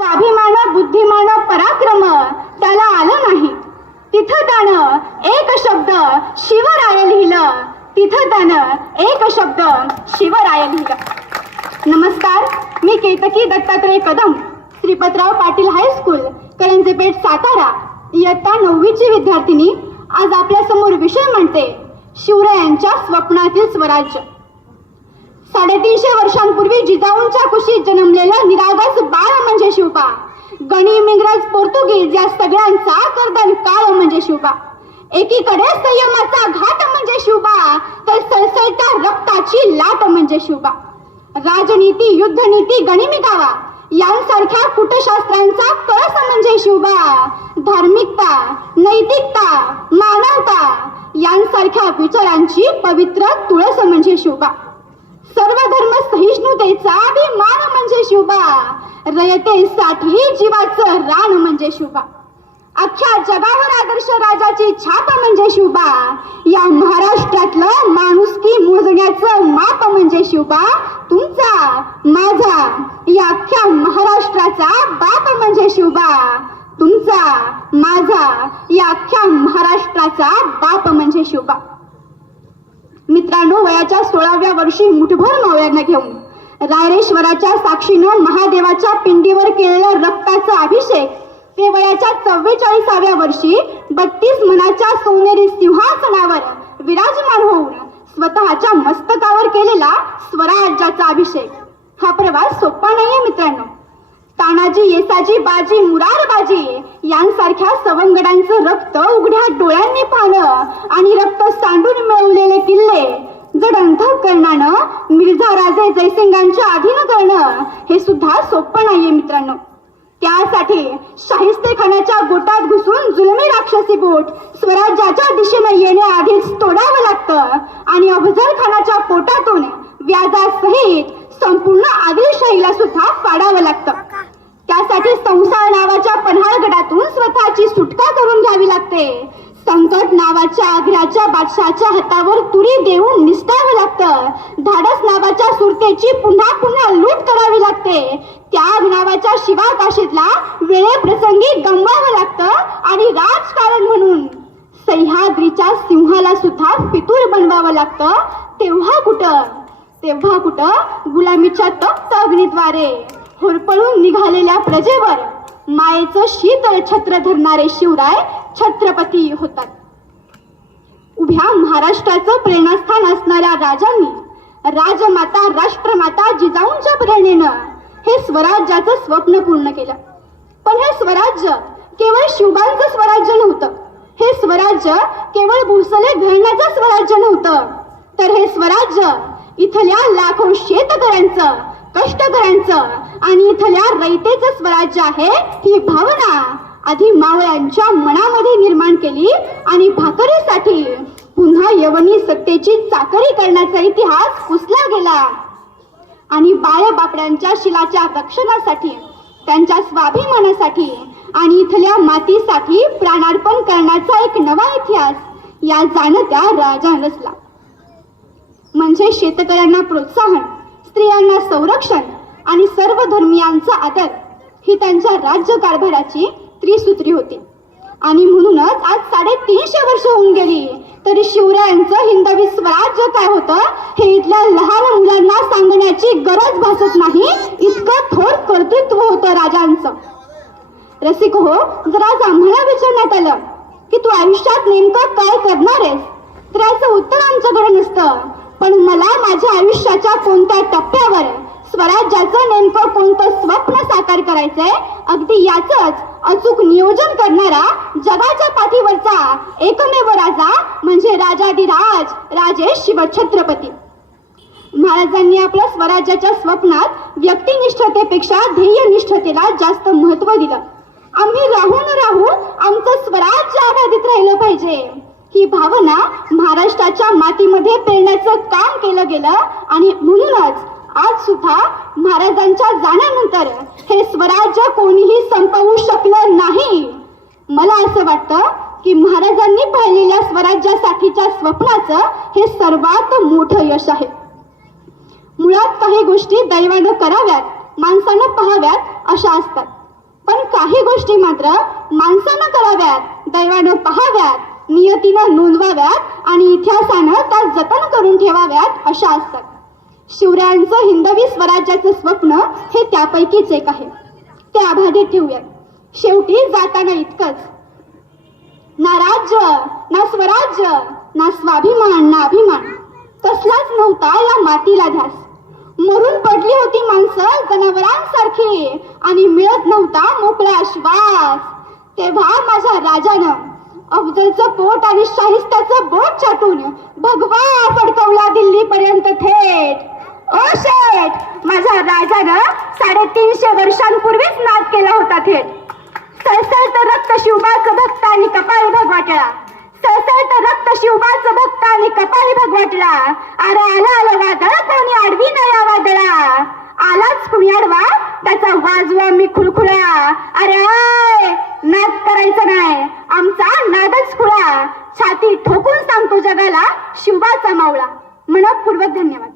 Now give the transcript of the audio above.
स्वाभिमान बुद्धिमान पराक्रम त्याला आलं नाही. तिथं त्यानं एक शब्द शिवराय लिहिलं. तिथं त्यानं एक शब्द शिवराय लिहिलं. नमस्कार, मी केतकी दत्तात्रय कदम, श्रीपतराव पाटील हायस्कूल, करंजेपेठ, सातारा, इयत्ता 9वीची विद्यार्थिनी. आज आपल्या समोर विषय म्हणते शिवरायांच्या स्वप्नातील स्वराज्य. 350 वर्षांपूर्वी जिजाऊंच्या कुशीत जन्मलेलं निरागस बाळ म्हणजे शिवबा. गणिम, इंग्रज, पोर्तुगीज या सगळ्यांचा करदन काळ म्हणजे शिवबा. एकीकडे संयमाचा घाट म्हणजे शिवबा, तर सळसळत्या रक्ताची लाट म्हणजे शिवबा. राजनीती, युद्धनीती, गणिमिकावा यांसारख्या कुटशास्त्रांचा कळस म्हणजे शिवबा. धार्मिकता, नैतिकता, मानवता यांसारख्या विचारांची पवित्र तुळस म्हणजे शिवबा. सर्व धर्म सहिष्णुतेचा अभिमान म्हणजे शिवबा. रयतेसाठी जीवाचं रान म्हणजे शिवबा. अख्ख्या जगावर आदर्श राजाची छाप म्हणजे शिवबा. या महाराष्ट्रातलं माणुसकी मोजण्याचं माप म्हणजे शिवबा. तुमचा, माझा, या अख्ख्या महाराष्ट्राचा बाप म्हणजे शिवबा. तुमचा, माझा, या अख्ख्या महाराष्ट्राचा बाप म्हणजे शिवबा. मित्रांनो, वयाच्या 16व्या वर्षी मुठभर मावळ्यांना घेऊन रायरेश्वराच्या साक्षीनं महादेवाच्या पिंडीवर केलेला रक्ताचा अभिषेक ते वयाच्या 44व्या वर्षी 32 मनाच्या सोनेरी सिंहासनावर विराजमान होऊन स्वतःच्या मस्तकावर केलेला स्वराज्याचा अभिषेक. हा प्रवास सोपा नाहीये मित्रांनो. तानाजी, येसाजी, बाजी, मुरारबाजी यांसारख्या सवंगडांचं रक्त उघड्या डोळ्यांनी पाहणं आणि रक्त सांडून मिळवलेले किल्ले जड अंतःकरणानं मिर्झा राजे जयसिंगांच्या अधीन करणं हे सुद्धा सोपं नाहीये मित्रांनो. त्यासाठी शाहिस्ते खानाच्या गोटात घुसून जुलमी राक्षसी बोट स्वराज्याच्या दिशेने येण्याआधीच तोडावं लागतं आणि अफजल खानाच्या पोटातून व्याजासहित संपूर्ण आदिलशाहीला सुद्धा फाडावं लागतं. त्यासाठी संसार नावाच्या पन्हाळगडातून स्वतःची सुटका करून घ्यावी लागते. संकट नावाच्या आग्र्याच्या बादशाच्या हातावर तुरी देऊन निसटावं लागतं. धाडस नावाच्या सुरतेची पुन्हा पुन्हा लूट करावी लागते. त्याग नावाच्या शिवाकाशीतला वेळेप्रसंगी गमवावं लागतं आणि राजकारण म्हणून सह्याद्रीच्या सिंहाला सुद्धा फितूर बनवावं लागतं. तेव्हा कुठं गुलामीच्या तप्त अग्नीद्वारे होरपळून निघालेल्या प्रजेवर मायेचं शीतळ छत्र धरणारे शिवराय छत्रपती होतात. उभ्या महाराष्ट्राचं प्रेरणास्थान असणाऱ्या राजांनी राजमाता, राष्ट्रमाता जिजाऊंच्या प्रेरणेनं हे स्वराज्याचं स्वप्न पूर्ण केलं. पण हे स्वराज्य केवळ शिवबांचं स्वराज्य नव्हतं. हे स्वराज्य केवळ भोसले घराण्याचं स्वराज्य नव्हतं, तर हे स्वराज्य इथल्या लाखो शेतकऱ्यांचं, कष्टकऱ्यांचं आणि इथल्या रयतेचं स्वराज्य आहे. ही भावना आधी मावळ्यांच्या मनामध्ये निर्माण केली आणि भाकरीसाठी पुन्हा यवनी सत्तेची चाकरी करण्याचा इतिहास पुसला गेला आणि बाळबापड्यांच्या शिलाच्या रक्षणासाठी, त्यांच्या स्वाभिमानासाठी आणि इथल्या मातीसाठी प्राणार्पण करण्याचा एक नवा इतिहास या जाणत्या राजानं रचला. म्हणजे शेतकऱ्यांना प्रोत्साहन, स्त्रियांना संरक्षण आणि सर्व धर्मियांचा आदर ही त्यांच्या राज्यकारभाराची त्रिसूत्री होती. आणि म्हणूनच आज 350 वर्ष होऊन गेली तरी शिवरायांचं हिंदवी स्वराज्य काय होतं हे इथल्या लहान मुलांना सांगण्याची गरज भासत नाही. इतकं थोर कर्तृत्व होतं राजांचं. रसिक हो, जर आज आम्हाला विचारण्यात आलं की तू आयुष्यात नेमकं काय करणार आहेस, तर याचं उत्तर आमच्याकडे नसतं. पण मला माझ्या आयुष्याच्या कोणत्या टप्प्यावर स्वराज्याचं नेमकं कोणतं स्वप्न साकार करायचंय, अगदी याचंच अचूक नियोजन करणारा जगाच्या पाठीवरचा एकमेव राजा म्हणजे राजाधिराज राजे शिवछत्रपती. महाराजांनी आपल्या स्वराज्याच्या स्वप्नात व्यक्तिनिष्ठतेपेक्षा ध्येयनिष्ठतेला जास्त महत्त्व दिलं. आम्ही राहू आमचं स्वराज्य अबाधित राहिलं पाहिजे ही भावना महाराष्ट्राच्या मातीमध्ये पेरण्याचं काम केलं गेलं. आणि म्हणूनच आज सुद्धा महाराजांच्या जाण्यानंतर हे स्वराज्य कोणीही संपवू शकलं नाही. मला असं वाटतं की महाराजांनी पाहिलेल्या स्वराज्यासाठीच्या स्वप्नाचं हे सर्वात मोठं यश आहे. मुळात काही गोष्टी दैवानं कराव्यात, माणसानं पाहाव्यात अशा असतात. पण काही गोष्टी मात्र माणसानं कराव्यात, दैवानं पहाव्यात, नियतीनं नोंदवाव्यात आणि इतिहासानं त्या जतन करून ठेवाव्यात अशा असतात. शिवरायांचं हिंदवी स्वराज्याचं स्वप्न हे त्यापैकीच एक आहे. ते अबाधित ठेवूयात. शेवटी जाताना इतकंच, ना राज्य ना स्वराज्य ना स्वाभिमान ना अभिमान कसलाच नव्हता या मातीला ध्यास. मरून पडली होती माणसं जनावरांसारखी आणि मिळत नव्हता मोकळा श्वास. तेव्हा माझ्या राजानं अफजलचं पोट आणि शाहिस्त्याचं बोट छाटून भगवा फडकवला दिल्लीपर्यंत थेट. ओ शेठ, माझ्या राजानं 350 वर्षांपूर्वीच नाद केला होता थेट. सळसळत रक्त शिवबाचं भक्त आणि कपाळी भगवाटळा, सळसळत रक्त शिवबाचं भक्त आणि कपाळी भगवाटळा. अरे आला आलं वादळ, कोणी आडवी नाही या वादळा. आलाच कुणी आडवा, त्याचा वाजवा मी खुळखुळा. अरे नाद करायचं नाही, आमचा नादच खुळा. छाती ठोकून सांगतो जगाला शिवबाचा मावळा. मनपूर्वक धन्यवाद.